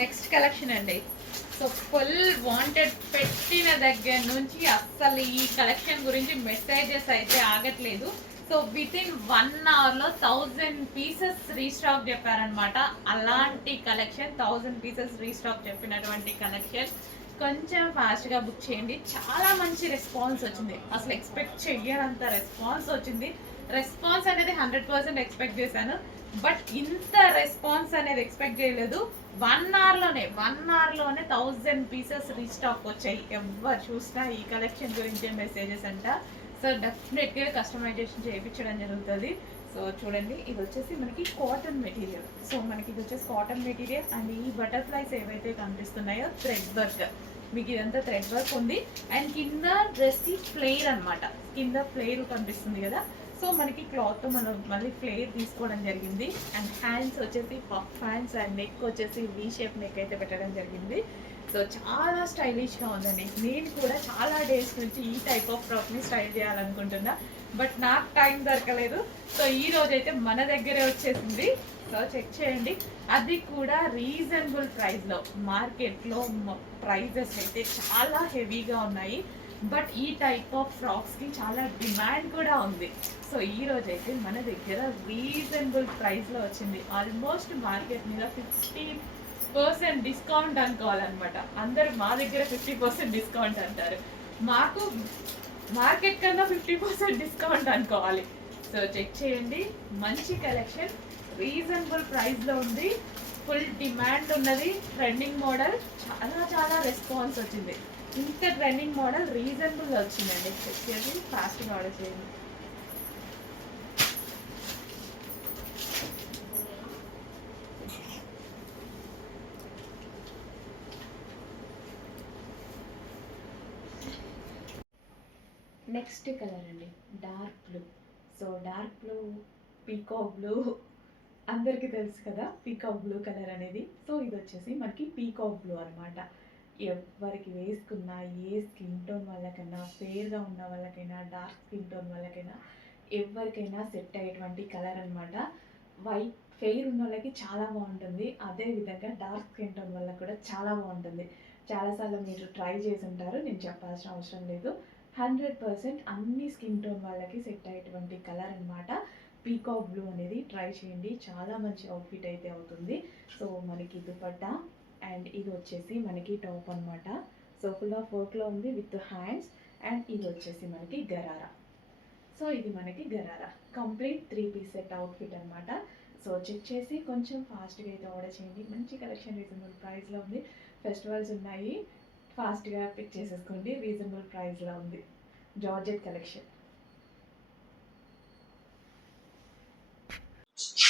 Next collection అండి. So full wanted పెట్టిన దగ్గర నుంచి అస్సలు ఈ కలెక్షన్ గురించి మెసేజెస్ అయితే ఆగట్లేదు. సో విత్ ఇన్ 1 అవర్లో 1000 పీసెస్ రీస్టాక్ చెప్పారనమాట. అలాంటి కలెక్షన్ 1000 పీసెస్ రీస్టాక్ చెప్పినటువంటి కలెక్షన్ కొంచెం ఫాస్ట్గా బుక్ చేయండి. చాలా మంచి రెస్పాన్స్ వచ్చింది. అసలు ఎక్స్పెక్ట్ చెయ్యనంత రెస్పాన్స్ వచ్చింది. రెస్పాన్స్ అనేది 100% ఎక్స్పెక్ట్ చేశాను, బట్ ఇంత రెస్పాన్స్ అనేది ఎక్స్పెక్ట్ చేయలేదు. 1 అవర్లోనే 1000 పీసెస్ రీస్టాక్ వచ్చాయి. ఎవరు చూసినా ఈ కలెక్షన్ గురించే మెసేజెస్ అంట. సో డెఫినెట్గా కస్టమైజేషన్ చేయించడం జరుగుతుంది. సో చూడండి, ఇది వచ్చేసి మనకి కాటన్ మెటీరియల్. సో మనకి ఇది వచ్చేసి కాటన్ మెటీరియల్ అండ్ ఈ బటర్ఫ్లైస్ ఏవైతే కనిపిస్తున్నాయో థ్రెడ్ వర్క్, మీకు ఇదంతా థ్రెడ్ వర్క్ ఉంది. అండ్ కింద డ్రెస్కి ఫ్లేర్ అనమాట, కింద ఫ్లేర్ కనిపిస్తుంది కదా. సో మనకి క్లాత్ మనం మళ్ళీ ఫ్లేర్ తీసుకోవడం జరిగింది. అండ్ హ్యాండ్స్ వచ్చేసి పఫ్ హ్యాండ్స్ అండ్ నెక్ వచ్చేసి వీ షేప్ నెక్ అయితే పెట్టడం జరిగింది. సో చాలా స్టైలిష్గా ఉందండి. నేను కూడా చాలా డేస్ నుంచి ఈ టైప్ ఆఫ్ ఫ్రాక్ని స్టైల్ చేయాలనుకుంటున్నా, బట్ నాకు టైం దొరకలేదు. సో ఈ రోజైతే మన దగ్గరే వచ్చేసింది. సో చెక్ చేయండి, అది కూడా రీజనబుల్ ప్రైస్లో. మార్కెట్లో ప్రైజెస్ అయితే చాలా హెవీగా ఉన్నాయి, బట్ ఈ టైప్ ఆఫ్ ఫ్రాక్స్కి చాలా డిమాండ్ కూడా ఉంది. సో ఈ రోజైతే మన దగ్గర రీజనబుల్ ప్రైస్లో వచ్చింది. ఆల్మోస్ట్ మార్కెట్ మీద 50% డిస్కౌంట్ అనుకోవాలన్నమాట. అందరూ మా దగ్గర 50% డిస్కౌంట్ అంటారు, మాకు మార్కెట్ కన్నా 50% డిస్కౌంట్ అనుకోవాలి. సో చెక్ చేయండి, మంచి కలెక్షన్ రీజనబుల్ ప్రైస్లో ఉంది. ఫుల్ డిమాండ్ ఉన్నది. ట్రెండింగ్ మోడల్, చాలా చాలా రెస్పాన్స్ వచ్చింది. ఇంత ట్రెండింగ్ మోడల్ రీజనబుల్గా వచ్చిందండి. చెక్ చేసి ఫాస్ట్గా ఆర్డర్ చేయండి. నెక్స్ట్ కలర్ అండి, dark blue. So dark blue, peacock blue, అందరికీ తెలుసు కదా పీకాక్ బ్లూ కలర్ అనేది. సో ఇది వచ్చేసి మనకి పీకాక్ బ్లూ అనమాట. ఎవరికి వేసుకున్నా, ఏ స్కిన్ టోన్ వాళ్ళకైనా, ఫేర్గా ఉన్న వాళ్ళకైనా, డార్క్ స్కిన్ టోన్ వాళ్ళకైనా, ఎవరికైనా సెట్ అయ్యేటువంటి కలర్ అనమాట. వైట్ ఫెయిర్ ఉన్న వాళ్ళకి చాలా బాగుంటుంది, అదేవిధంగా డార్క్ స్కిన్ టోన్ వాళ్ళకి కూడా చాలా బాగుంటుంది. చాలాసార్లు మీరు ట్రై చేసి ఉంటారు, నేను చెప్పాల్సిన అవసరం లేదు. 100% అన్ని స్కిన్ టోన్ వాళ్ళకి సెట్ అయ్యేటువంటి కలర్ అనమాట పీకాక్ బ్లూ అనేది. ట్రై చేయండి, చాలా మంచి అవుట్ఫిట్ అయితే అవుతుంది. సో మనకి దుపట్టా అండ్ ఇది వచ్చేసి మనకి టాప్ అనమాట. సో ఫుల్ ఆఫ్ వర్క్లో ఉంది విత్ హ్యాండ్స్. అండ్ ఇది వచ్చేసి మనకి గరారా. సో ఇది మనకి gharara complete 3 piece set outfit అనమాట. సో చెక్ చేసి కొంచెం ఫాస్ట్గా అయితే ఆర్డర్ చేయండి. మంచి కలెక్షన్ రీజనబుల్ ప్రైస్లో ఉంది. ఫెస్టివల్స్ ఉన్నాయి, ఫాస్ట్గా పిక్ చేసేసుకోండి. రీజనబుల్ ప్రైస్లో ఉంది. Georgette collection.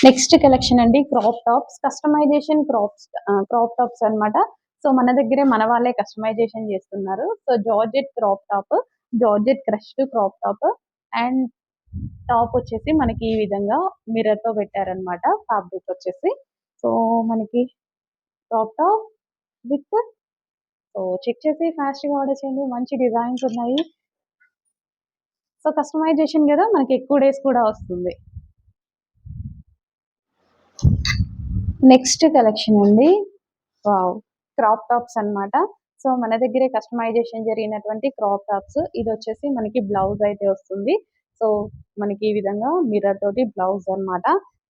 నెక్స్ట్ కలెక్షన్ అండి, crop tops, customization crop tops అనమాట. సో మన దగ్గరే మన వాళ్ళే కస్టమైజేషన్ చేస్తున్నారు. So georgette crop top, georgette crushed crop top. And top వచ్చేసి మనకి ఈ విధంగా మిర్రర్ తో పెట్టారనమాట. ఫ్యాబ్రిక్ వచ్చేసి సో మనకి crop top with. So check చేసి ఫాస్ట్ గా ఆర్డర్ చేయండి, మంచి డిజైన్స్ ఉన్నాయి. సో కస్టమైజేషన్ కదా, మనకి ఎక్కువ డేస్ కూడా వస్తుంది. నెక్స్ట్ కలెక్షన్ అండి, వావ్, క్రాప్ టాప్స్ అన్నమాట. సో మన దగ్గరే కస్టమైజేషన్ జరిగినటువంటి క్రాప్ టాప్స్. ఇది వచ్చేసి మనకి బ్లౌజ్ అయితే వస్తుంది. సో మనకి ఈ విధంగా మిర్రర్ తోటి బ్లౌజ్ అన్నమాట.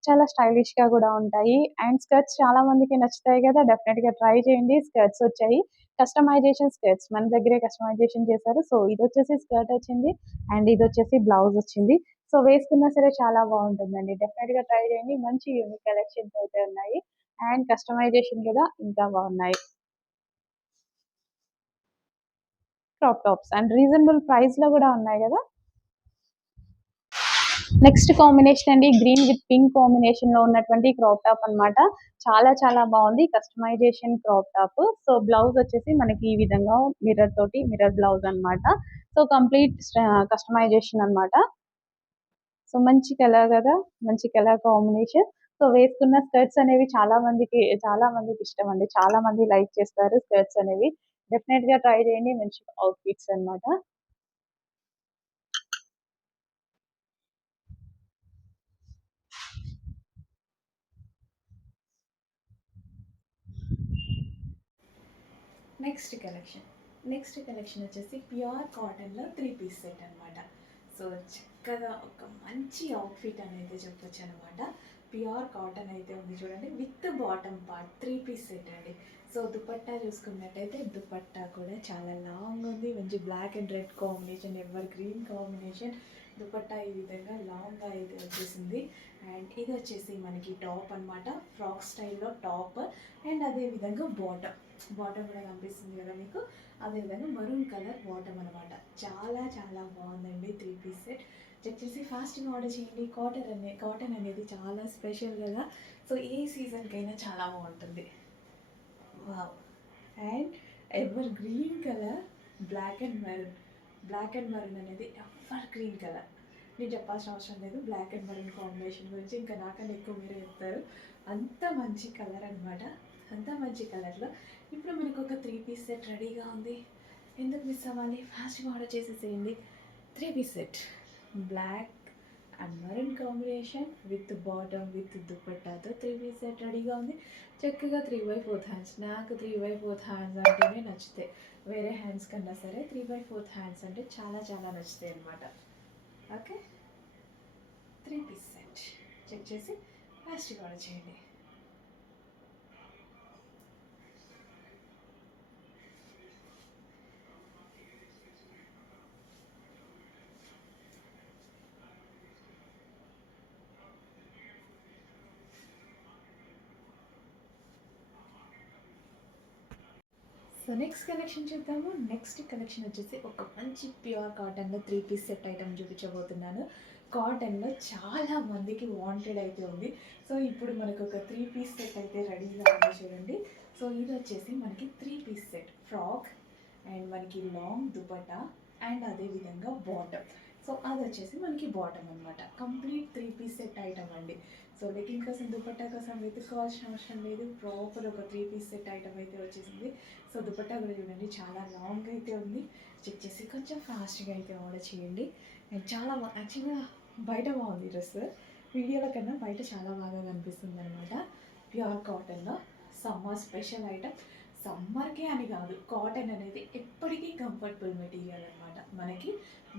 చాలా స్టైలిష్ గా కూడా ఉంటాయి. అండ్ స్కర్ట్స్ చాలా మందికి నచ్చుతాయి కదా, డెఫినెట్ గా ట్రై చేయండి. స్కర్ట్స్ వచ్చాయి, కస్టమైజేషన్ స్కర్ట్స్ మన దగ్గరే కస్టమైజేషన్ చేశారు. సో ఇది వచ్చేసి స్కర్ట్ వచ్చింది అండ్ ఇది వచ్చేసి బ్లౌజ్ వచ్చింది. సో వేసుకున్నా సరే చాలా బాగుంటుందండి. డెఫినెట్ గా ట్రై చేయండి, మంచి యూనిక్ కలెక్షన్స్ అయితే ఉన్నాయి. అండ్ కస్టమైజేషన్ కూడా ఇంకా బాగున్నాయి. Crop tops and reasonable price లో కూడా ఉన్నాయి కదా. నెక్స్ట్ కాంబినేషన్ అండి, గ్రీన్ విత్ పింక్ కాంబినేషన్ లో ఉన్నటువంటి క్రాప్ టాప్ అన్నమాట. చాలా చాలా బాగుంది, customization crop top. So blouse వచ్చేసి మనకి ఈ విధంగా మిర్రర్ తోటి మిర్రర్ బ్లౌజ్ అన్నమాట. సో కంప్లీట్ కస్టమైజేషన్ అన్నమాట. సో మంచి కలర్ కదా, మంచి కలర్ కాంబినేషన్. సో వేసుకున్న స్కర్ట్స్ అనేవి చాలా మందికి ఇష్టం అండి, చాలా మంది లైక్ చేస్తారు స్కర్ట్స్ అనేవి. డెఫినెట్ గా ట్రై చేయండి, మంచి అవుట్ఫిట్స్ అన్నమాట. నెక్స్ట్ కలెక్షన్ వచ్చేసి ప్యూర్ కాటన్లో 3 పీస్ సెట్ అనమాట. సో చక్కగా ఒక మంచి అవుట్ఫిట్ అనేది చెప్పొచ్చు అనమాట. ప్యూర్ కాటన్ అయితే ఉంది చూడండి, with bottom part 3 piece set అండి. సో దుపట్టా చూసుకున్నట్టయితే దుపట్టా కూడా చాలా లాంగ్ ఉంది, మంచి black and red combination, evergreen combination. Dupatta ఈ విధంగా లాంగ్గా అయితే వచ్చేసింది. అండ్ ఇది వచ్చేసి మనకి టాప్ అనమాట, ఫ్రాక్ స్టైల్లో టాప్. అండ్ అదేవిధంగా బాటమ్ కూడా కనిపిస్తుంది కదా మీకు, అదేవిధంగా మరూన్ కలర్ బాటమ్ అనమాట. చాలా చాలా బాగుందండి 3 పీస్ సెట్. చెక్ చేసి ఫాస్ట్గా ఆర్డర్ చేయండి. కాటన్ అనేది చాలా స్పెషల్ కదా, సో ఏ సీజన్కైనా చాలా బాగుంటుంది. Wow. And evergreen colour, black and maroon అనేది ఎవర్ గ్రీన్ కలర్. నేను చెప్పాల్సిన అవసరం లేదు బ్లాక్ అండ్ మరూన్ కాంబినేషన్ గురించి, ఇంకా నాకన్నా ఎక్కువ మీరే చెప్తారు. అంత మంచి కలర్ అనమాట, అంత మంచి కలర్లో ఇప్పుడు మనకు ఒక 3 పీస్ సెట్ రెడీగా ఉంది. ఎందుకు మిస్ అవ్వాలి, ఫాస్ట్గా ఆర్డర్ చేసేసేయండి. 3 piece set, black and maroon combination with bottom with దుపట్టాతో 3 పీస్ సెట్ రెడీగా ఉంది. చక్కగా 3/4 హ్యాండ్స్. నాకు 3/4 హ్యాండ్స్ అంటేనే నచ్చుతాయి, వేరే హ్యాండ్స్ కన్నా సరే 3/4 హ్యాండ్స్ అంటే చాలా చాలా నచ్చుతాయి అనమాట. ఓకే, 3 పీస్ సెట్ చెక్ చేసి ఫాస్ట్గా ఆర్డర్ చేయండి. సో నెక్స్ట్ కలెక్షన్ చూద్దాము. నెక్స్ట్ కలెక్షన్ వచ్చేసి ఒక మంచి ప్యూర్ కాటన్లో 3 పీస్ సెట్ ఐటమ్ చూపించబోతున్నాను. కాటన్లో చాలా మందికి వాంటెడ్ అయితే ఉంది. సో ఇప్పుడు మనకు ఒక 3 పీస్ సెట్ అయితే రెడీగా ఉంది చూడండి. సో ఇది వచ్చేసి మనకి 3 పీస్ సెట్, ఫ్రాక్ అండ్ మనకి లాంగ్ దుపట్టా అండ్ అదేవిధంగా బాటమ్. సో అది వచ్చేసి మనకి బాటమ్ అనమాట. కంప్లీట్ 3 పీస్ సెట్ ఐటమ్ అండి. సో లెగ్గింగ్ కోసం దుపట్టా కోసం వెతుక్కోవాల్సిన అవసరం లేదు, ప్రాపర్ ఒక 3 పీస్ సెట్ ఐటమ్ అయితే వచ్చేసింది. సో దుపట్టా కూడా చూడండి చాలా లాంగ్ అయితే ఉంది. చెక్ చేసి కొంచెం ఫాస్ట్గా అయితే ఆర్డర్ చేయండి. అండ్ చాలా యాక్చువల్గా బయట బాగుంది డ్రెస్, వీడియోల కన్నా బయట చాలా బాగా కనిపిస్తుంది అనమాట. ప్యూర్ కాటన్లో సమ్మర్ స్పెషల్ ఐటమ్. సమ్మర్కే అని కాదు, కాటన్ అనేది ఎప్పటికీ కంఫర్టబుల్ మెటీరియల్ అనమాట. మనకి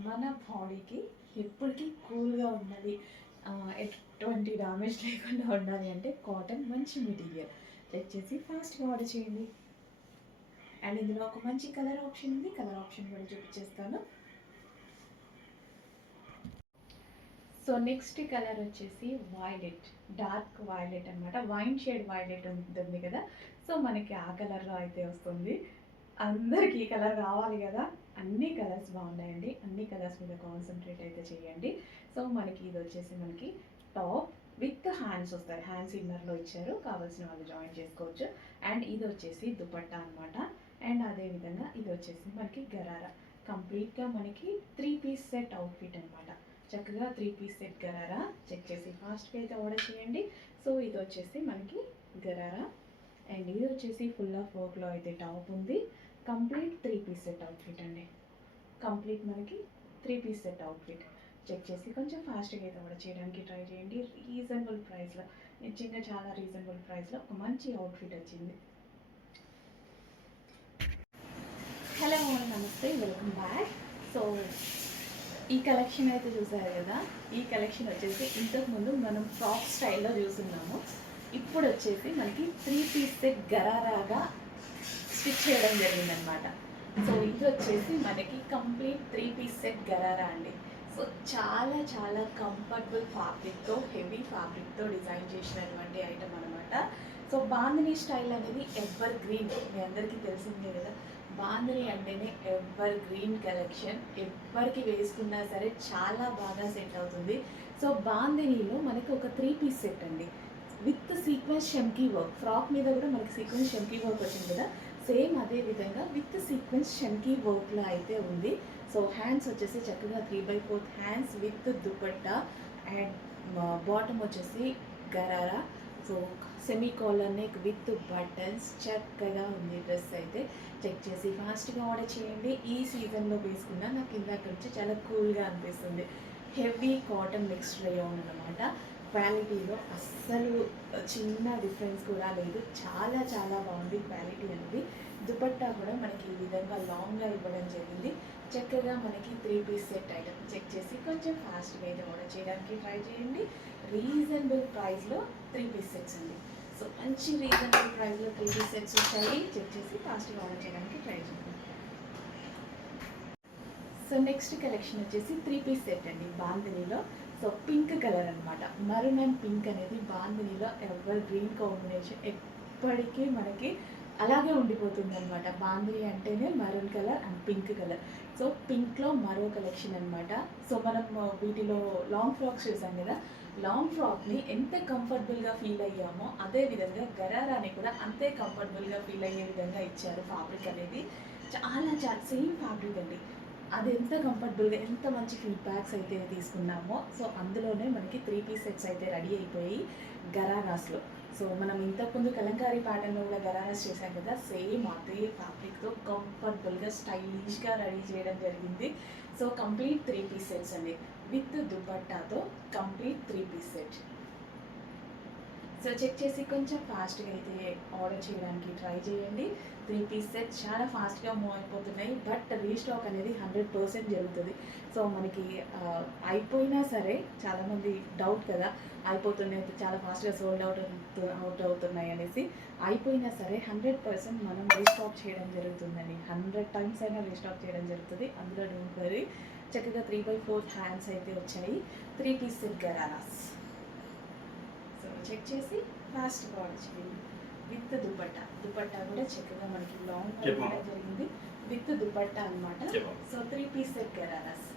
మన బాడీకి ఎప్పటికీ కూల్గా ఉండాలి, ఎటువంటి డ్యామేజ్ లేకుండా ఉండాలి అంటే కాటన్ మంచి మెటీరియల్. చెక్ చేసి ఫాస్ట్గా ఆర్డర్ చేయండి. అండ్ ఇందులో ఒక మంచి కలర్ ఆప్షన్ ఉంది, కలర్ ఆప్షన్ కూడా చూపించేస్తాను. సో నెక్స్ట్ కలర్ వచ్చేసి వైలెట్, డార్క్ వైలెట్ అనమాట. వైన్ షేడ్ వైలెట్ ఉంటుంది కదా, సో మనకి ఆ కలర్లో అయితే వస్తుంది. అందరికీ ఈ కలర్ కావాలి కదా, అన్ని కలర్స్ బాగున్నాయండి, అన్ని కలర్స్ మీద కాన్సన్ట్రేట్ అయితే చేయండి. సో మనకి ఇది వచ్చేసి మనకి టాప్ విత్ హ్యాండ్స్ వస్తాయి, హ్యాండ్స్ ఇన్నర్లో ఇచ్చారు, కావాల్సిన వాళ్ళు జాయిన్ చేసుకోవచ్చు. అండ్ ఇది వచ్చేసి దుపట్టా అనమాట. అండ్ అదేవిధంగా ఇది వచ్చేసి మనకి గరారా. కంప్లీట్గా మనకి 3 పీస్ సెట్ అవుట్ఫిట్ అనమాట. చక్కగా 3 పీస్ సెట్ గరారా. చెక్ చేసి ఫాస్ట్గా అయితే ఆర్డర్ చేయండి. సో ఇది వచ్చేసి మనకి గరారా అండ్ ఇది వచ్చేసి ఫుల్ ఆఫ్ వర్క్లో అయితే టాప్ ఉంది. కంప్లీట్ 3 పీస్ సెట్ అవుట్ఫిట్ అండి, కంప్లీట్ మనకి 3 పీస్ సెట్ అవుట్ఫిట్. చెక్ చేసి కొంచెం ఫాస్ట్గా అయితే ఆర్డర్ చేయడానికి ట్రై చేయండి. రీజనబుల్ ప్రైస్లో, నిజంగా చాలా రీజనబుల్ ప్రైస్లో ఒక మంచి అవుట్ఫిట్ వచ్చింది. హలో నమస్తే, వెల్కమ్ బ్యాక్. సో ఈ కలెక్షన్ అయితే చూసారు కదా, ఈ కలెక్షన్ వచ్చేసి ఇంతకుముందు మనం ఫ్రాక్ స్టైల్లో చూస్తున్నాము. ఇప్పుడు వచ్చేసి మనకి 3 పీస్ సెట్ గరారాగా స్టిచ్ చేయడం జరిగిందనమాట. సో ఇది వచ్చేసి మనకి కంప్లీట్ 3 పీస్ సెట్ గరారా అండి. సో చాలా చాలా కంఫర్టబుల్ ఫ్యాబ్రిక్తో, హెవీ ఫ్యాబ్రిక్తో డిజైన్ చేసినటువంటి ఐటమ్ అనమాట. సో బాందినీ స్టైల్ అనేది ఎవర్ గ్రీన్, మీ అందరికీ తెలిసిందే కదా. బాందినీ అంటేనే ఎవర్ గ్రీన్ కలెక్షన్, ఎవరికి వేసుకున్నా సరే చాలా బాగా సెట్ అవుతుంది. సో బాందినీలో మనకి ఒక 3 పీస్ సెట్ అండి, విత్ సీక్వెన్స్ షంకీ వర్క్. ఫ్రాక్ మీద కూడా మనకి సీక్వెన్స్ షంకీ వర్క్ వచ్చింది కదా, సేమ్ అదే విధంగా విత్ సీక్వెన్స్ షంకీ వర్క్లో అయితే ఉంది. సో హ్యాండ్స్ వచ్చేసి చక్కగా 3/4 hands with dupatta and bottom వచ్చేసి gharara. So semi collar neck with buttons, చక్కగా ఉంది డ్రెస్ అయితే. చెక్ చేసి ఫాస్ట్గా ఆర్డర్ చేయండి. ఈ సీజన్లో వేసుకున్నా నాకు ఇందాక నుంచి చాలా కూల్గా అనిపిస్తుంది. హెవీ కాటన్ మిక్స్డ్ రేయాన్ అనమాట. క్వాలిటీలో అస్సలు చిన్న డిఫరెన్స్ కూడా లేదు. చాలా చాలా బాగుంది క్వాలిటీ అనేది. దుపట్టా కూడా మనకి ఈ విధంగా లాంగ్గా ఇవ్వడం జరిగింది. చక్కగా మనకి 3 పీస్ సెట్ ఐటమ్ చెక్ చేసి కొంచెం ఫాస్ట్గా అయితే ఆర్డర్ చేయడానికి ట్రై చేయండి. రీజనబుల్ ప్రైస్లో 3 పీస్ సెట్స్ అండి. సో మంచి రీజనబుల్ ప్రైస్లో 3 పీస్ సెట్స్ వచ్చాయి. చెక్ చేసి ఫాస్ట్గా ఆర్డర్ చేయడానికి ట్రై చేయండి. సో నెక్స్ట్ కలెక్షన్ వచ్చేసి 3 పీస్ సెట్ అండి బాందినీలో. సో పింక్ కలర్ అనమాట. మరూన్ అండ్ పింక్ అనేది బాందినీలో ఎవర్ గ్రీన్ కాంబినేషన్ ఎప్పటికీ మనకి అలాగే ఉండిపోతుంది అనమాట. బాందిని అంటేనే maroon colour and pink colour. So పింక్లో మరో కలెక్షన్ అనమాట. సో మనం వీటిలో లాంగ్ ఫ్రాక్స్ చూసాం కదా, లాంగ్ ఫ్రాక్ని ఎంత కంఫర్టబుల్గా ఫీల్ అయ్యామో అదే విధంగా గరారాని కూడా అంతే కంఫర్టబుల్గా ఫీల్ అయ్యే విధంగా ఇచ్చారు. ఫ్యాబ్రిక్ అనేది చాలా చాలా సేమ్ ఫ్యాబ్రిక్ అండి. అది ఎంత కంఫర్టబుల్గా ఎంత మంచి ఫీడ్బ్యాక్స్ అయితే తీసుకున్నామో. సో అందులోనే మనకి 3 పీస్ సెట్స్ అయితే రెడీ అయిపోయి గరారాస్లో. సో మనం ఇంతకుముందు కలంకారీ ప్యాటర్న్లో కూడా గరారాస్ చేశాం కదా, సేమ్ అదే ఫ్యాబ్రిక్తో కంఫర్టబుల్గా స్టైలిష్గా రెడీ చేయడం జరిగింది. సో కంప్లీట్ 3 పీస్ సెట్స్ అండి విత్ దుపట్టాతో complete 3 piece set. So check చేసి కొంచెం ఫాస్ట్గా అయితే ఆర్డర్ చేయడానికి ట్రై చేయండి. 3 పీస్ సెట్ చాలా ఫాస్ట్గా మూవ్ అయిపోతున్నాయి. బట్ రీస్టాక్ అనేది 100% జరుగుతుంది. సో మనకి అయిపోయినా సరే చాలామంది డౌట్ కదా, అయిపోతున్నాయి చాలా ఫాస్ట్గా సోల్డ్ అవుట్ అవుతున్నాయి అనేసి. అయిపోయినా సరే 100% మనం రీస్టాక్ చేయడం జరుగుతుందండి. 100 times అయినా రీస్టాక్ చేయడం జరుగుతుంది. అందులో డోంట్ వరీ. చక్కగా 3/4 హ్యాండ్స్ అయితే వచ్చాయి. 3 piece set ghararas. So check చేసి ఫాస్ట్గా ఆర్డర్ చేయండి విత్ దుపట్టా కూడా చక్కగా మనకి లాంగ్ ఇవ్వడం జరిగింది విత్ దుపట్టా అనమాట. So 3 piece set ghararas.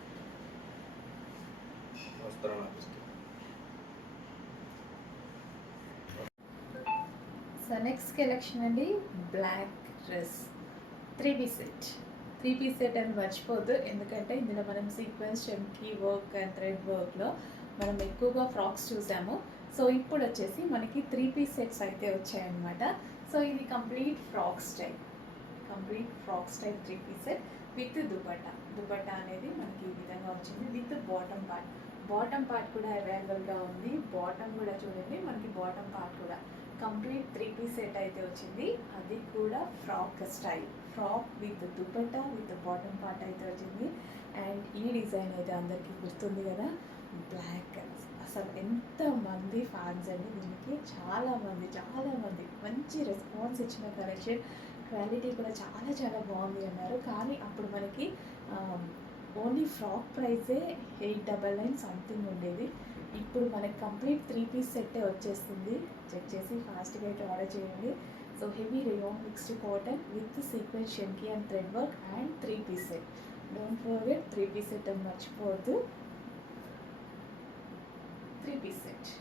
So next collection అండి black dress 3 piece set. 3 piece set అని మర్చిపోద్దు, ఎందుకంటే ఇందులో మనం సీక్వెన్స్, చెమ్కీ వర్క్ అండ్ థ్రెడ్ వర్క్లో మనం ఎక్కువగా ఫ్రాక్స్ చూసాము. సో ఇప్పుడు వచ్చేసి మనకి 3 పీస్ సెట్స్ అయితే వచ్చాయన్నమాట. సో ఇది complete frock style 3 piece set with dupatta అనేది మనకి ఈ విధంగా వచ్చింది విత్ బాటమ్ పార్ట్ కూడా అవైలబుల్గా ఉంది. బాటమ్ కూడా చూడండి, మనకి బాటమ్ పార్ట్ కూడా కంప్లీట్ 3 పీస్ సెట్ అయితే వచ్చింది. అది కూడా frock style, frock with dupatta with bottom part అయితే వచ్చింది. అండ్ ఈ డిజైన్ అయితే అందరికీ గుర్తుంది కదా, బ్లాక్. అసలు ఎంతమంది ఫ్యాన్స్ అండి దీనికి, చాలామంది మంచి రెస్పాన్స్ ఇచ్చిన కలెక్షన్. క్వాలిటీ కూడా చాలా చాలా బాగుంది అన్నారు. కానీ అప్పుడు మనకి ఓన్లీ ఫ్రాక్ ప్రైజే 899 సంథింగ్ ఉండేది. ఇప్పుడు మనకి కంప్లీట్ 3 పీస్ సెట్టే వచ్చేస్తుంది. చెక్ చేసి ఫాస్ట్గా అయితే ఆర్డర్ చేయండి. So heavy rayon mixed cotton with sequence, షెమ్కీ and thread work and 3 piece set. Don't forget 3 piece set అని మర్చిపోవద్దు. 3 పీస్ సెట్.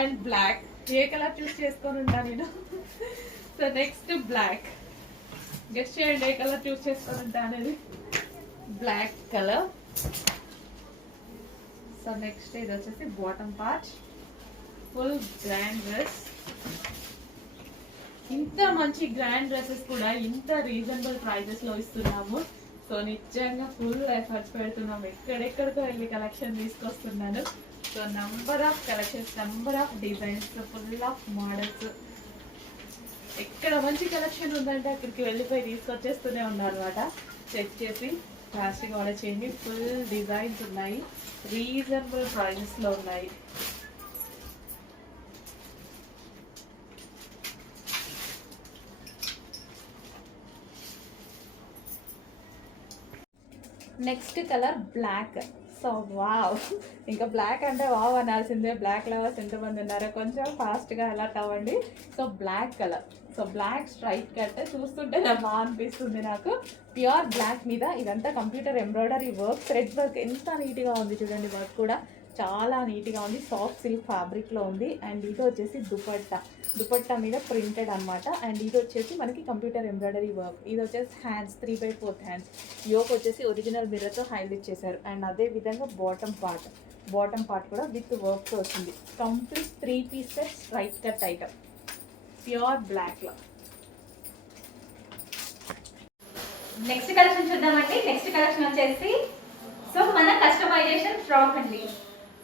అండ్ బ్లాక్, ఏ కలర్ చూస్ చేసుకొని ఉంటా నేను. సో నెక్స్ట్ బ్లాక్, గెస్ట్ చేయండి ఏ కలర్ చూస్ చేసుకొని ఉంటా అనేది. Black colour. సో నెక్స్ట్ ఇది వచ్చేసి bottom part, full grand dress. ఇంత మంచి గ్రాండ్ డ్రెస్సెస్ కూడా ఇంత రీజనబుల్ ప్రైజెస్లో ఇస్తున్నాము. సో నిజంగా ఫుల్ ఎఫర్ట్స్ పెడుతున్నాము, ఎక్కడెక్కడికో వెళ్ళి కలెక్షన్ తీసుకొస్తున్నాను. So number of collections, number of designs, full of models. ఎక్కడ మంచి కలెక్షన్ ఉందంటే అక్కడికి వెళ్ళిపోయి తీసుకొచ్చేస్తూనే ఉన్నారు అనమాట. చెక్ చేసి ఫాస్ట్గా ఆర్డర్ చేయండి. ఫుల్ డిజైన్స్ ఉన్నాయి, రీజనబుల్ ప్రైజెస్లో ఉన్నాయి. Next colour black. So wow, ఇంకా బ్లాక్ అంటే వావ్ అనాల్సిందే. బ్లాక్ లవర్స్ ఎంతమంది ఉన్నారో కొంచెం ఫాస్ట్గా అలర్ట్ అవ్వండి. So black colour, so black straight cut చూస్తుంటే నాకు బాగా అనిపిస్తుంది. నాకు ప్యూర్ బ్లాక్ మీద ఇదంతా computer embroidery work, thread work ఎంత నీట్గా ఉంది చూడండి. వర్క్ కూడా చాలా నీట్గా ఉంది. సాఫ్ట్ సిల్క్ ఫ్యాబ్రిక్లో ఉంది. అండ్ ఇది వచ్చేసి దుపట్టా మీద ప్రింటెడ్ అనమాట. అండ్ ఇది వచ్చేసి మనకి కంప్యూటర్ ఎంబ్రాయిడరీ వర్క్. ఇది వచ్చేసి హ్యాండ్స్ 3/4 హ్యాండ్స్. యోక్ వచ్చేసి ఒరిజినల్ మిర్రర్తో హైలైట్ చేశారు. అండ్ అదే విధంగా బాటమ్ పార్ట్ కూడా విత్ వర్క్తో వచ్చింది. Complete 3 piece set straight cut item, pure బ్లాక్లో. నెక్స్ట్ కలెక్షన్ చూద్దామండి. నెక్స్ట్ కలెక్షన్ వచ్చేసి సో మన కస్టమైజేషన్ ఫ్రాక్ అండి.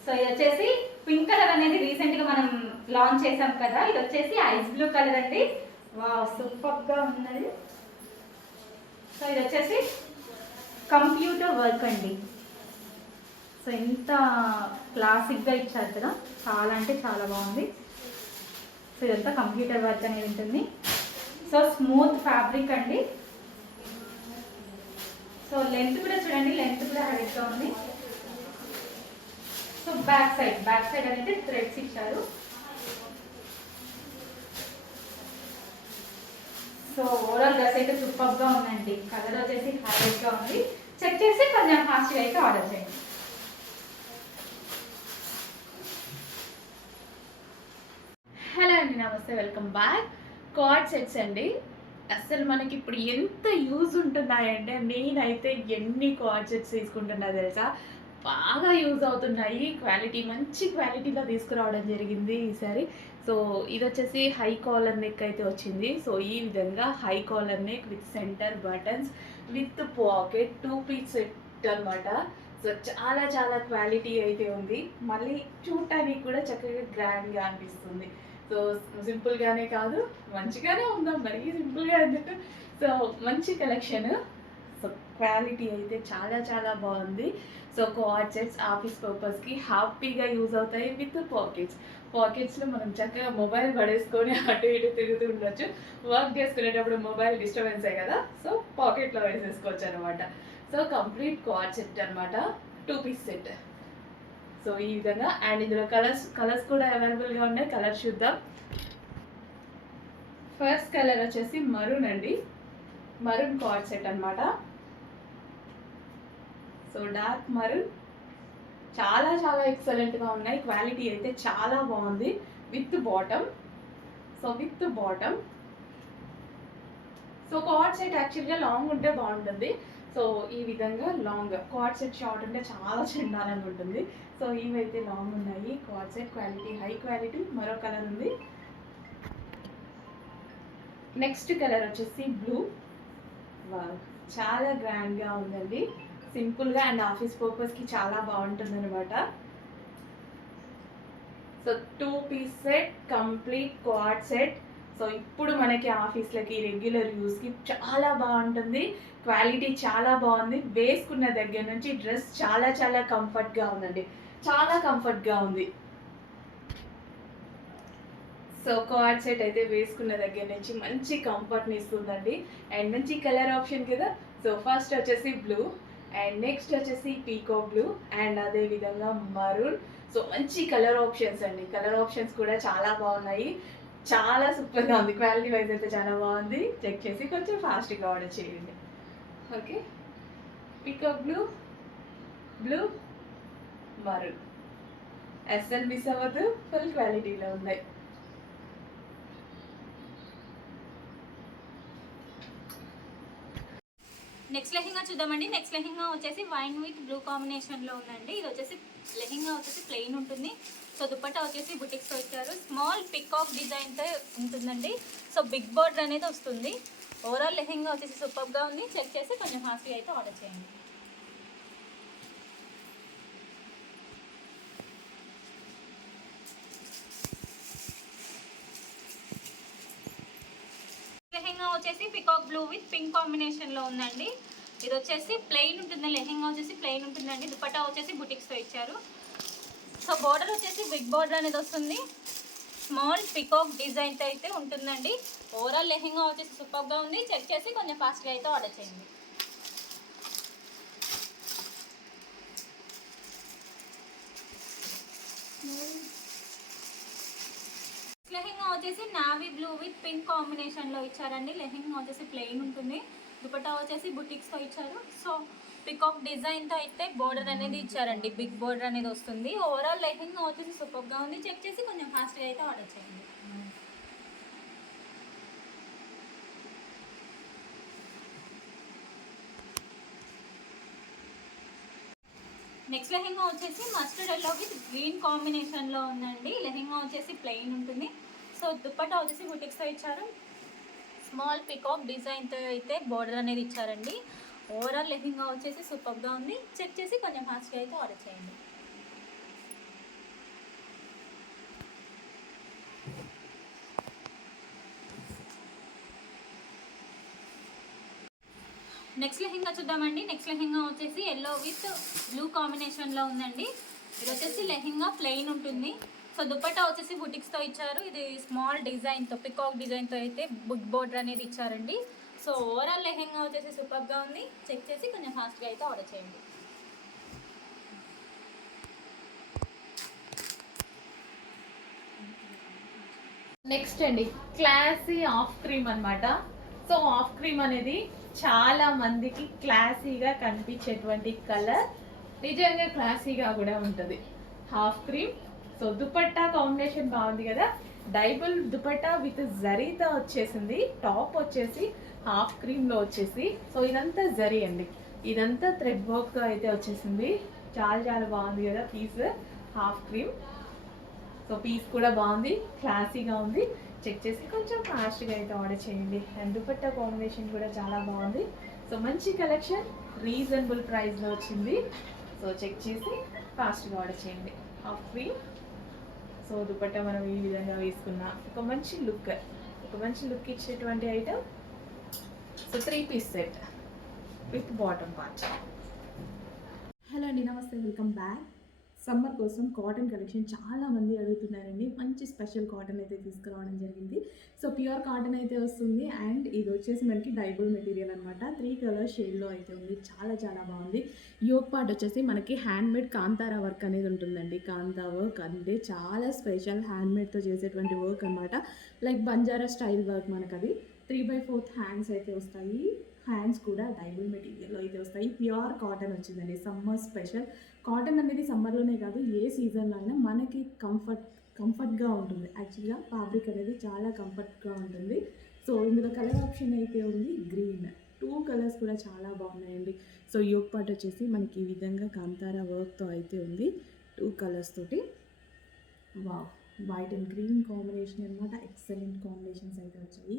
సో ఇది వచ్చేసి పింక్ కలర్ అనేది రీసెంట్గా మనం లాంచ్ చేసాం కదా. ఇది వచ్చేసి ఐస్ బ్లూ కలర్ అండి. వావ్, సూపర్గా ఉన్నది. సో ఇది వచ్చేసి కంప్యూటర్ వర్క్ అండి. సో ఎంత క్లాసిక్గా ఇచ్చారు కదా, చాలా అంటే చాలా బాగుంది. సో ఇదంతా కంప్యూటర్ వర్క్ అనేది ఉంటుంది. సో స్మూత్ ఫ్యాబ్రిక్ అండి. సో లెంత్ కూడా చూడండి, లెంత్ కూడా హైట్గా ఉంది. సో బ్యాక్ సైడ్ అనేది థ్రెడ్స్ ఇచ్చారు. సో ఓవరాల్ డ్రెస్ అయితే సూపర్గా ఉందండి. కలర్ వచ్చేసి హైలైట్గా ఉంది. చెక్ చేసి కొంచెం ఫాస్ట్గా అయితే ఆర్డర్ చేయండి. హలో అండి, నమస్తే, వెల్కమ్ బ్యాక్. కార్డ్ సెట్స్ అండి. అసలు మనకి ఇప్పుడు ఎంత యూజ్ ఉంటున్నాయంటే, నేనైతే ఎన్ని కార్డ్ సెట్స్ తీసుకుంటున్నా తెలుసా. బాగా యూజ్ అవుతున్నాయి. మంచి క్వాలిటీలో తీసుకురావడం జరిగింది ఈసారి. సో ఇది వచ్చేసి హై కాలర్ నెక్ అయితే వచ్చింది. సో ఈ విధంగా high collar neck with centre buttons with pocket 2 piece set అనమాట. సో చాలా చాలా క్వాలిటీ అయితే ఉంది. మళ్ళీ చూడటానికి కూడా చక్కగా గ్రాండ్గా అనిపిస్తుంది. సో సింపుల్గానే కాదు, మంచిగానే ఉందాం, మరీ సింపుల్గా ఎందుకు. సో మంచి కలెక్షన్. సో క్వాలిటీ అయితే చాలా చాలా బాగుంది. సో కార్డ్ సెట్స్ ఆఫీస్ పర్పస్కి హ్యాపీగా యూజ్ అవుతాయి విత్ పాకెట్స్లో మనం చక్కగా మొబైల్ పడేసుకొని అటు ఇటు తిరుగుతూ ఉండొచ్చు. వర్క్ చేసుకునేటప్పుడు మొబైల్ డిస్టర్బెన్సే కదా, సో పాకెట్లో వేసేసుకోవచ్చు అనమాట. సో కంప్లీట్ కార్డ్ సెట్ అనమాట, 2 పీస్ సెట్. సో ఈ విధంగా. అండ్ ఇందులో కలర్స్ కూడా అవైలబుల్గా ఉన్నాయి. కలర్ చూద్దాం. ఫస్ట్ కలర్ వచ్చేసి మరూన్ అండి. మరూన్ కార్డ్ సెట్ అనమాట. సో డార్క్ మరూన్, చాలా చాలా ఎక్సలెంట్గా ఉన్నాయి. క్వాలిటీ అయితే చాలా బాగుంది. With bottom. So card set యాక్చువల్గా లాంగ్ ఉంటే బాగుంటుంది. సో ఈ విధంగా లాంగ్, కార్డ్ సెట్ షార్ట్ ఉంటే చాలా చెండాలంగా ఉంటుంది. సో ఇవైతే లాంగ్ ఉన్నాయి. Card set quality high quality. మరో కలర్ ఉంది. నెక్స్ట్ కలర్ వచ్చేసి బ్లూ. చాలా గ్రాండ్గా ఉందండి. సింపుల్గా అండ్ ఆఫీస్ పర్పస్కి చాలా బాగుంటుంది అనమాట. So 2 piece set, complete cord set. So ఇప్పుడు మనకి ఆఫీస్లకి రెగ్యులర్ యూస్కి చాలా బాగుంటుంది. క్వాలిటీ చాలా బాగుంది. వేసుకున్న దగ్గర నుంచి డ్రెస్ చాలా చాలా కంఫర్ట్గా ఉందండి. చాలా కంఫర్ట్గా ఉంది. సో కార్డ్ సెట్ అయితే వేసుకున్న దగ్గర నుంచి మంచి కంఫర్ట్ని ఇస్తుందండి. అండ్ మంచి కలర్ ఆప్షన్ కదా. సో ఫస్ట్ వచ్చేసి బ్లూ, అండ్ నెక్స్ట్ వచ్చేసి పీకో బ్లూ, అండ్ అదే విధంగా మరూన్. సో మంచి కలర్ ఆప్షన్స్ అండి. కలర్ ఆప్షన్స్ కూడా చాలా బాగున్నాయి. చాలా సూపర్గా ఉంది. క్వాలిటీ వైజ్ అయితే చాలా బాగుంది. చెక్ చేసి కొంచెం ఫాస్ట్గా ఆర్డర్ చేయండి. Okay, peacock blue maroon. అస్సలు మిస్ అవ్వదు. ఫుల్ క్వాలిటీలో ఉన్నాయి. నెక్స్ట్ లెహెంగా చూద్దామండి. నెక్స్ట్ లెహెంగా వచ్చేసి వైన్ విత్ బ్లూ కాంబినేషన్లో ఉందండి. ఇది వచ్చేసి లెహెంగా వచ్చేసి ప్లెయిన్ ఉంటుంది. సో దుపట్టా వచ్చేసి బుటిక్స్తో ఇచ్చారు. స్మాల్ పికాక్ డిజైన్తో ఉంటుందండి. సో బిగ్ బోర్డర్ అనేది వస్తుంది. ఓవరాల్ లెహెంగా వచ్చేసి సూపర్గా ఉంది. చెక్ చేసి కొంచెం ఫాస్ట్గా అయితే ఆర్డర్ చేయండి. లెహెంగా వచ్చేసి పికాక్ బ్లూ విత్ పింక్ కాంబినేషన్లో ఉందండి. ఇది వచ్చేసి ప్లెయిన్ ఉంటుంది. లెహెంగా వచ్చేసి ప్లెయిన్ ఉంటుందండి. దుపట్టా వచ్చేసి బుటిక్స్తో ఇచ్చారు. సో బోర్డర్ వచ్చేసి బిగ్ బోర్డర్ అనేది వస్తుంది. స్మాల్ పికాక్ డిజైన్తో అయితే ఉంటుందండి. ఓవరాల్ లెహెంగా వచ్చేసి సూపర్గా ఉంది. చెక్ చేసి కొంచెం ఫాస్ట్గా అయితే ఆర్డర్ చేయండి. లెహెంగా వచ్చేసి నావీ బ్లూ విత్ పింక్ కాంబినేషన్లో ఇచ్చారండి. లెహెంగా వచ్చేసి ప్లెయిన్ ఉంటుంది. దుపట్టా వచ్చేసి బుటిక్స్తో ఇచ్చారు. సో పికాక్ డిజైన్తో అయితే బోర్డర్ అనేది ఇచ్చారండి, బిగ్ బోర్డర్ అనేది వస్తుంది. ఓవరాల్ లెహెంగా వచ్చేసి సూపర్గా ఉంది. చెక్ చేసి కొంచెం ఫాస్ట్గా అయితే ఆర్డర్ చేయండి. నెక్స్ట్ లెహెంగా వచ్చేసి మస్టర్డ్ ఎల్లో విత్ గ్రీన్ కాంబినేషన్లో ఉందండి. లెహెంగా వచ్చేసి ప్లెయిన్ ఉంటుంది. సో దుప్పట్టా వచ్చేసి బుటిక్స్తో ఇచ్చారు. స్మాల్ పికాక్ డిజైన్తో అయితే బోర్డర్ అనేది ఇచ్చారండి. ఓవరాల్ లెహెంగా వచ్చేసి సూపర్గా ఉంది. చెక్ చేసి కొంచెం ఫాస్ట్గా అయితే ఆర్డర్ చేయండి. నెక్స్ట్ లెహెంగా చూద్దామండి. నెక్స్ట్ లెహెంగా వచ్చేసి ఎల్లో విత్ బ్లూ కాంబినేషన్లో ఉందండి. ఇది వచ్చేసి లెహెంగా ప్లెయిన్ ఉంటుంది. సో దుపట్టా వచ్చేసి బుటిక్స్తో ఇచ్చారు. ఇది స్మాల్ డిజైన్తో పికాక్ డిజైన్తో అయితే బిగ్ బోర్డర్ అనేది ఇచ్చారండి. సో ఓవరాల్ లెహెంగా వచ్చేసి సూపర్గా ఉంది. చెక్ చేసి కొంచెం ఫాస్ట్గా అయితే ఆర్డర్ చేయండి. నెక్స్ట్ అండి క్లాసీ ఆఫ్ క్రీమ్ అన్నమాట. సో ఆఫ్ క్రీమ్ అనేది చాలా మందికి క్లాసీగా కనిపించేటువంటి కలర్, నిజంగా క్లాసీగా కూడా ఉంటుంది. Half cream. So dupatta combination బాగుంది కదా, డైబుల్ దుపట్టా విత్ జరీతో వచ్చేసింది. టాప్ వచ్చేసి హాఫ్ క్రీమ్లో వచ్చేసి, సో ఇదంతా జరీ అండి, ఇదంతా థ్రెడ్ వర్క్తో అయితే వచ్చేసింది. చాలా చాలా బాగుంది కదా piece. Half cream. So piece కూడా బాగుంది, క్లాసీగా ఉంది. చెక్ చేసి కొంచెం ఫాస్ట్గా అయితే ఆర్డర్ చేయండి. అండ్ దుపట్టా కాంబినేషన్ కూడా చాలా బాగుంది. సో మంచి కలెక్షన్, రీజనబుల్ ప్రైస్లో వచ్చింది. సో చెక్ చేసి ఫాస్ట్గా ఆర్డర్ చేయండి. Half cream. సో దుపట్టా మనం ఈ విధంగా వేసుకున్న ఒక మంచి లుక్ ఇచ్చేటువంటి item. So 3 piece set with bottom part. Hello అండి, నమస్తే, వెల్కమ్ బ్యాక్. సమ్మర్ కోసం కాటన్ కలెక్షన్ చాలా మంది అడుగుతున్నారండి. మంచి స్పెషల్ కాటన్ అయితే తీసుకురావడం జరిగింది. సో ప్యూర్ కాటన్ అయితే వస్తుంది. అండ్ ఇది వచ్చేసి మనకి డైబుల్ మెటీరియల్ అనమాట. 3 కలర్ షేడ్లో అయితే ఉంది. చాలా చాలా బాగుంది. యోక్ పార్ట్ వచ్చేసి మనకి హ్యాండ్మేడ్ కాంతారా వర్క్ అనేది ఉంటుందండి. కాంతా వర్క్ అంటే చాలా స్పెషల్, హ్యాండ్మేడ్తో చేసేటువంటి వర్క్ అనమాట. Like Banjara style work. మనకు అది 3/4 హ్యాండ్స్ అయితే వస్తాయి. హ్యాండ్స్ కూడా డైబుల్ మెటీరియల్లో అయితే వస్తాయి. ప్యూర్ కాటన్ వచ్చిందండి. Summer special. కాటన్ అనేది సమ్మర్లోనే కాదు, ఏ సీజన్లో అయినా మనకి కంఫర్ట్గా ఉంటుంది. యాక్చువల్గా ఫ్యాబ్రిక్ అనేది చాలా కంఫర్ట్గా ఉంటుంది. సో ఇందులో కలర్ ఆప్షన్ అయితే ఉంది గ్రీన్. 2 కలర్స్ కూడా చాలా బాగున్నాయండి. సో యోక్ పార్ట్ వచ్చేసి మనకి ఈ విధంగా కాంతారా వర్క్తో అయితే ఉంది. 2 కలర్స్ తోటి. Wow, white and green combination అనమాట. ఎక్సలెంట్ కాంబినేషన్స్ అయితే వచ్చాయి.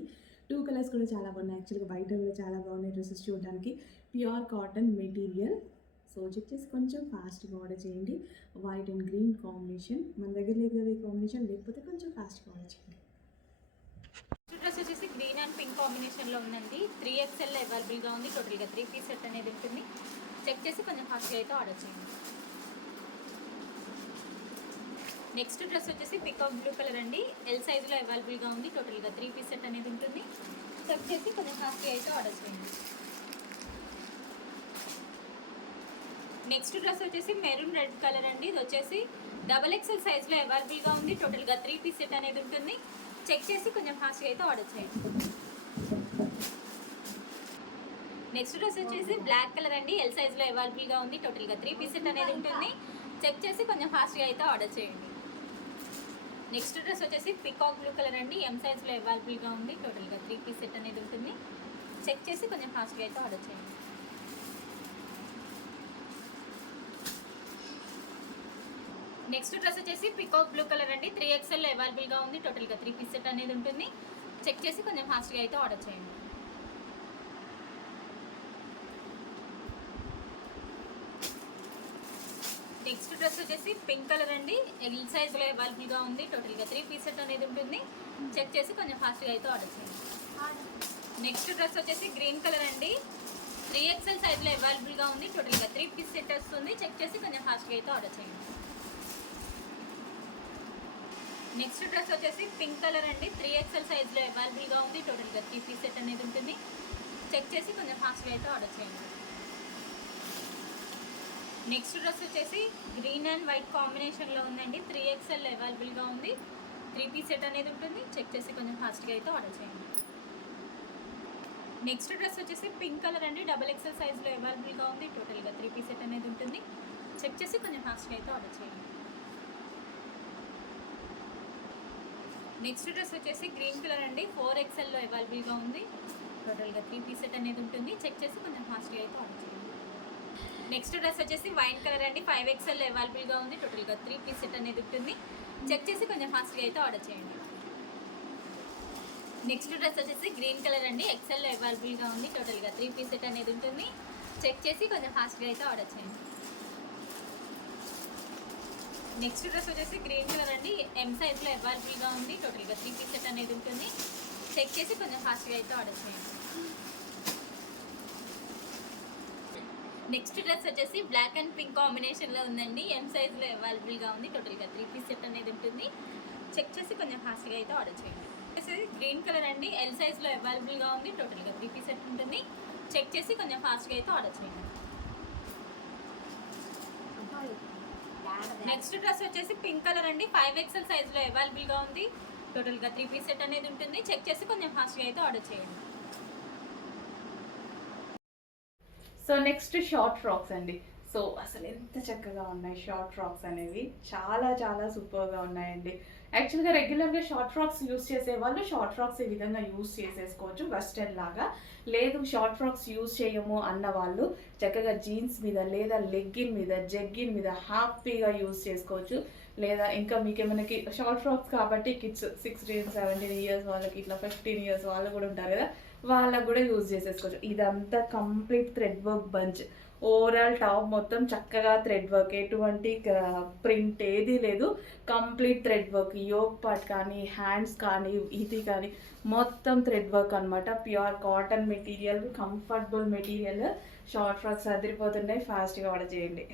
2 కలర్స్ కూడా చాలా బాగున్నాయి. యాక్చువల్గా బయట కూడా చాలా బాగున్నాయి డ్రెస్సెస్ చూడడానికి. Pure cotton material. So check చేసి కొంచెం ఫాస్ట్గా ఆర్డర్ చేయండి. వైట్ అండ్ గ్రీన్ కాంబినేషన్ మన దగ్గర లేదు కదా ఈ కాంబినేషన్, లేకపోతే కొంచెం ఫాస్ట్గా ఆర్డర్ చేయండి. డ్రెస్ వచ్చేసి గ్రీన్ అండ్ పింక్ కాంబినేషన్లో ఉందండి. 3XL అవైలబుల్గా ఉంది. టోటల్గా 3 పీస్ సెట్ అనేది ఉంటుంది. చెక్ చేసి కొంచెం ఫాస్ట్గా అయితే ఆర్డర్ చేయండి. నెక్స్ట్ డ్రెస్ వచ్చేసి పికాక్ బ్లూ కలర్ అండి. ఎల్ సైజులో అవైలబుల్గా ఉంది. టోటల్గా 3 పీస్ సెట్ అనేది ఉంటుంది. చెక్ చేసి కొంచెం ఫాస్ట్గా అయితే ఆర్డర్ చేయండి. నెక్స్ట్ డ్రెస్ వచ్చేసి మెరూన్ రెడ్ కలర్ అండి. ఇది వచ్చేసి XXL సైజులో అవైలబుల్గా ఉంది. టోటల్గా 3 పీస్ సెట్ అనేది ఉంటుంది. చెక్ చేసి కొంచెం ఫాస్ట్గా అయితే ఆర్డర్ చేయండి. నెక్స్ట్ డ్రెస్ వచ్చేసి బ్లాక్ కలర్ అండి. ఎల్ సైజులో అవైలబుల్గా ఉంది. టోటల్గా 3 పీస్ సెట్ అనేది ఉంటుంది. చెక్ చేసి కొంచెం ఫాస్ట్గా అయితే ఆర్డర్ చేయండి. నెక్స్ట్ డ్రెస్ వచ్చేసి పికాక్ బ్లూ కలర్ అండి. ఎం సైజ్లో అవైలబుల్గా ఉంది. టోటల్గా 3 పీస్ సెట్ అనేది ఉంటుంది. చెక్ చేసి కొంచెం ఫాస్ట్గా అయితే ఆర్డర్ చేయండి. నెక్స్ట్ డ్రెస్ వచ్చేసి పికాక్ బ్లూ కలర్ అండి. 3XL అవైలబుల్గా ఉంది. టోటల్గా 3 పీస్ సెట్ అనేది ఉంటుంది. చెక్ చేసి కొంచెం ఫాస్ట్గా అయితే ఆర్డర్ చేయండి. నెక్స్ట్ డ్రెస్ వచ్చేసి పింక్ కలర్ అండి. ఎల్ సైజ్లో అవైలబుల్గా ఉంది. టోటల్గా 3 పీస్ సెట్ అనేది ఉంటుంది. చెక్ చేసి కొంచెం ఫాస్ట్గా అయితే ఆర్డర్ చేయండి. నెక్స్ట్ డ్రెస్ వచ్చేసి గ్రీన్ కలర్ అండి. 3XL సైజ్లో అవైలబుల్గా ఉంది. టోటల్గా 3 పీస్ సెట్ వస్తుంది. చెక్ చేసి కొంచెం ఫాస్ట్గా అయితే ఆర్డర్ చేయండి. నెక్స్ట్ డ్రెస్ వచ్చేసి పింక్ కలర్ అండి. 3XL సైజ్లో అవైలబుల్గా ఉంది. టోటల్గా 3 పీస్ సెట్ అనేది ఉంటుంది. చెక్ చేసి కొంచెం ఫాస్ట్గా అయితే ఆర్డర్ చేయండి. నెక్స్ట్ డ్రెస్ వచ్చేసి గ్రీన్ అండ్ వైట్ కాంబినేషన్లో ఉందండి. 3XL అవైలబుల్గా ఉంది. 3 పీస్ సెట్ అనేది ఉంటుంది. చెక్ చేసి కొంచెం ఫాస్ట్గా అయితే ఆర్డర్ చేయండి. నెక్స్ట్ డ్రెస్ వచ్చేసి పింక్ కలర్ అండి, డబుల్ ఎక్సెల్ సైజ్లో అవైలబుల్గా ఉంది. టోటల్గా 3 పీస్ సెట్ అనేది ఉంటుంది. చెక్ చేసి కొంచెం ఫాస్ట్గా అయితే ఆర్డర్ చేయండి. నెక్స్ట్ డ్రెస్ వచ్చేసి గ్రీన్ కలర్ అండి, 4XLలో అవైలబుల్గా ఉంది. టోటల్గా 3 పీస్ సెట్ అనేది ఉంటుంది. చెక్ చేసి కొంచెం ఫాస్ట్గా అయితే ఆర్డర్ చేయండి. నెక్స్ట్ డ్రెస్ వచ్చేసి వైన్ కలర్ అండి, 5XLలో అవైలబుల్గా ఉంది. టోటల్గా 3 పీస్ సెట్ అనేది ఉంటుంది. చెక్ చేసి కొంచెం ఫాస్ట్గా అయితే ఆర్డర్ చేయండి. నెక్స్ట్ డ్రెస్ వచ్చేసి గ్రీన్ కలర్ అండి, XLలో అవైలబుల్గా ఉంది. టోటల్గా 3 పీస్ సెట్ అనేది ఉంటుంది. చెక్ చేసి కొంచెం ఫాస్ట్గా అయితే ఆర్డర్ చేయండి. నెక్స్ట్ డ్రెస్ వచ్చేసి గ్రీన్ కలర్ అండి, M సైజ్లో అవైలబుల్గా ఉంది. టోటల్గా 3 పీస్ సెట్ అనేది ఉంటుంది. చెక్ చేసి కొంచెం ఫాస్ట్గా అయితే ఆర్డర్ చేయండి. నెక్స్ట్ డ్రెస్ వచ్చేసి బ్లాక్ అండ్ పింక్ కాంబినేషన్లో ఉందండి. M సైజ్లో అవైలబుల్గా ఉంది. టోటల్గా 3 పీస్ సెట్ అనేది ఉంటుంది. చెక్ చేసి కొంచెం ఫాస్ట్గా అయితే ఆర్డర్ చేయండి. గ్రీన్ కలర్ అండి, L సైజ్లో అవైలబుల్గా ఉంది. టోటల్గా 3 పీస్ సెట్ ఉంటుంది. చెక్ చేసి కొంచెం ఫాస్ట్గా అయితే ఆర్డర్ చేయండి. నెక్స్ట్ డ్రెస్ వచ్చేసి పింక్ కలర్ అండి, 5XL సైజ్లో అవైలబుల్గా ఉంది. టోటల్గా 3 పీస్ సెట్ అనేది ఉంటుంది. చెక్ చేసి కొంచెం ఫాస్ట్గా అయితే ఆర్డర్ చేయండి. సో నెక్స్ట్ షార్ట్ ఫ్రాక్స్ అండి. సో అసలు ఎంత చక్కగా ఉన్నాయి షార్ట్ ఫ్రాక్స్ అనేవి, చాలా చాలా సూపర్గా ఉన్నాయండి. యాక్చువల్గా రెగ్యులర్గా షార్ట్ ఫ్రాక్స్ యూస్ చేసే వాళ్ళు షార్ట్ ఫ్రాక్స్ ఈ విధంగా యూస్ చేసేసుకోవచ్చు వెస్టర్న్ లాగా. లేదు షార్ట్ ఫ్రాక్స్ యూస్ చేయము అన్న వాళ్ళు చక్కగా జీన్స్ మీద లేదా లెగ్గిన్ మీద జెగ్గిన్ మీద హ్యాపీగా యూస్ చేసుకోవచ్చు. లేదా ఇంకా మీకు మనకి షార్ట్ ఫ్రాక్స్ కాబట్టి కిడ్స్ 16, 17 ఇయర్స్ వాళ్ళకి, ఇట్లా 15 ఇయర్స్ వాళ్ళు కూడా ఉంటారు కదా, వాళ్ళకు కూడా యూజ్ చేసేసుకోవచ్చు. ఇదంతా complete thread work bunch. Overall top మొత్తం చక్కగా థ్రెడ్ వర్క్, ఎటువంటి ప్రింట్ ఏది లేదు, complete thread work. Yoke part కానీ హ్యాండ్స్ కానీ ఇది కానీ మొత్తం థ్రెడ్ వర్క్ అనమాట. Pure cotton material, comfortable material. Short frocks అదిరిపోతున్నాయి. ఫాస్ట్గా ఆర్డర్ చేయండి.